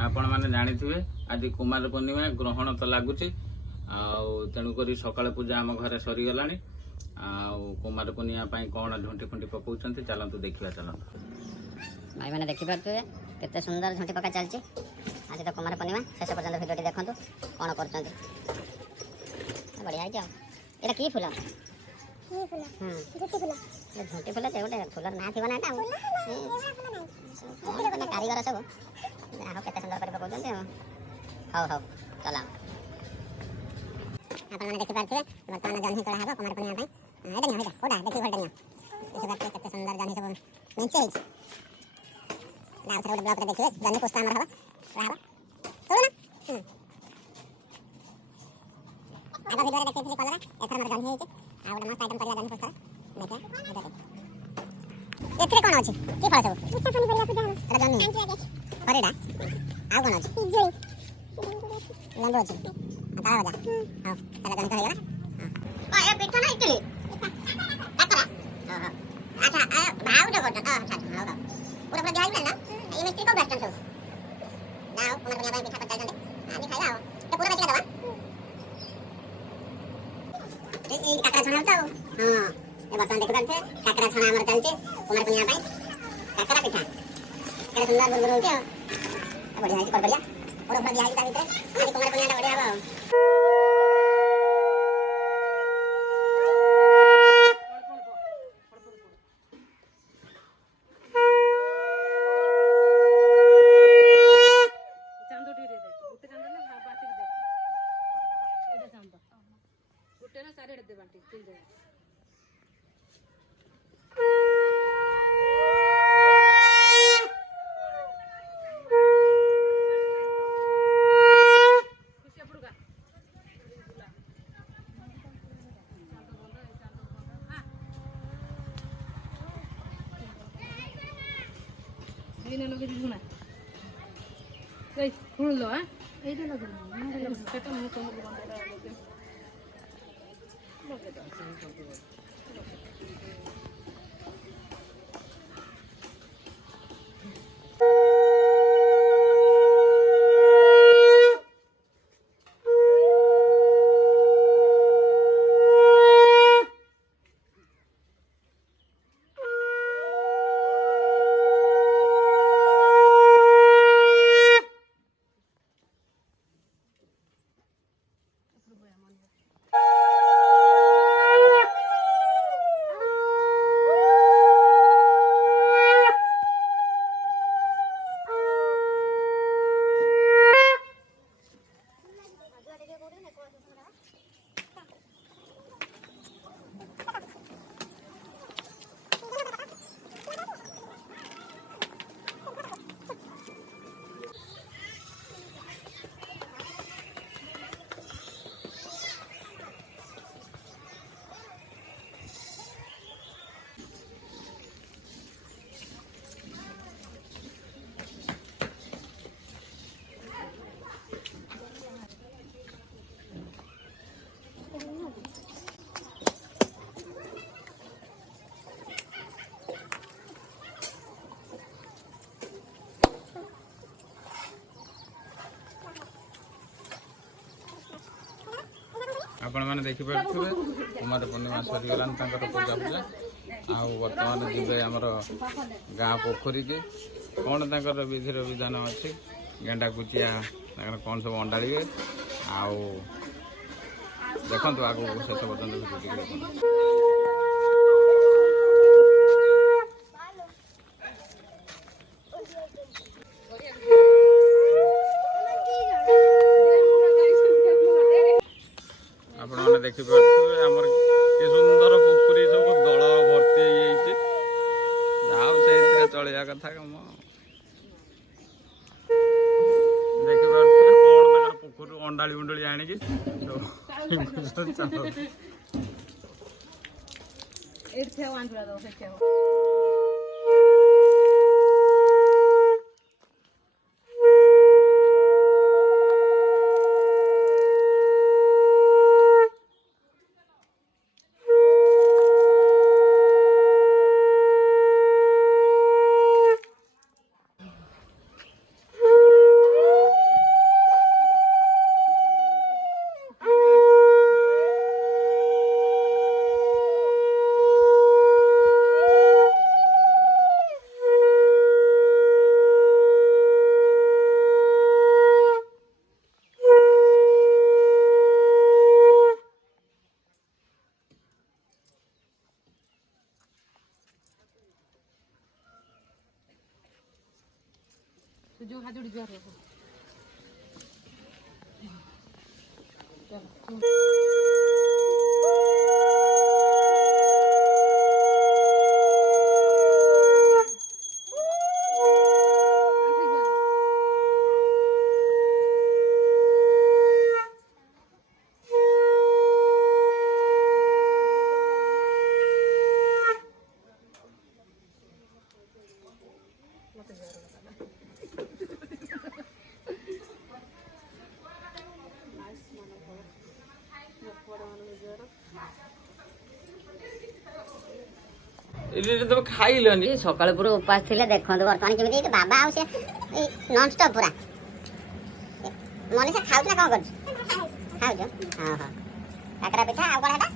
आपण मैंने जानी आज कुमार पूर्णिमा ग्रहण तो लगुच तेणुक सकाल पूजा आम घर सरीगला कुमार पूर्णिमा कौन झुंटी फुंटी पकाउछन्ति चलतु देखिया चलतु भाई मैंने देखिपे केते सुंदर झुंटी पका चलती आज तो कुमार पूर्णिमा शेष पर्यंत भिडियो देखु कौन कर बढ़िया है कि फूल झुंटी फूल से गोटे फूलर ना थी ना कौन कारीगर सब जाओ केते सुंदर कर पकाउछन्ति हौ हौ चला आपन देखिपे बर्तमान जन्ही कड़ा है कुमार पूर्णिमा एटा नहीं कोडा देखि भलटा नहीं केते सुंदर जन्ही सब मेंचे है ना उधर ब्लॉक रे देखिए जन्ही पोस्टा हमर हवा रहा तोड़ ना आगा वीडियो रे देखिए कलर एथर हमर जन्ही है आ गोटे मस्त आइटम करिया जन्ही पोस्टा देखिए एथरे कोन अछि की फल सब मिठा पानी परिया पूजा हम एटा जन्ही हरेडा आ कोन अछि पिज्जो लंबो अछि तारा बजा हां तारा जन्ही हो गला हां ए पिठा ना इटली काकरा हां अच्छा भाव दे गोटा अच्छा हां हां पूरा पूरा दिया ना ये मिस्त्री को बेचन सब जाओ कुमार पूर्णिमा पिठा पचाई जंदे आनी खाया तो पूरा बेच के दवा ए काकरा छना तो हां ये बर्तन देख पाछे काकरा छना हमर चलचे कुमार पूर्णिमा काकरा पिठा केते सुंदर गुरगुर होते बढ़िया है बढ़िया पूरा पूरा दिया है ता भीतर आज कुमार पूर्णिमा बढ़िया बा ini lagi di mana? Guys, full loh, ini lagi. Kita mau tunggu di mana lagi? आपण मैंने देखिपे कुमार पूर्णिमा सरीगला पूजा पूजा आर्तमान जीवे आमर गाँ पोखरी की कौन तर विधि विधान अच्छी गेंडा कुचिया कौन सब अंडाड़े देखु आगे शेष पर्यटन देखिपे आमर के सुंदर पोखरी सब दल भर्ती जाओ से चलिया कथा कम देखिपे कौन पोखर अंडाड़ी उंडाड़ी आणिकी ସେ ଯୋଉ ହାଜୁଡ଼ି ଜୁହାର ହବ। ତମେ ଖାଇଲନି? ସକାଳୁ ପୁରା ଉପାସ ଥିଲେ ଦେଖନ୍ତୁ ବର୍ତ୍ତମାନ କେମିତି ବାବା ଆଉ ସେ ନନଷ୍ଟପ୍ ପୁରା ମନୀଷା ଖାଉଛୁ ନା କଣ କରୁଛୁ? ଖାଉଛୁ? ହଁ ହଁ କାକରା ପିଠା ଆଉ କଣ ହେଟା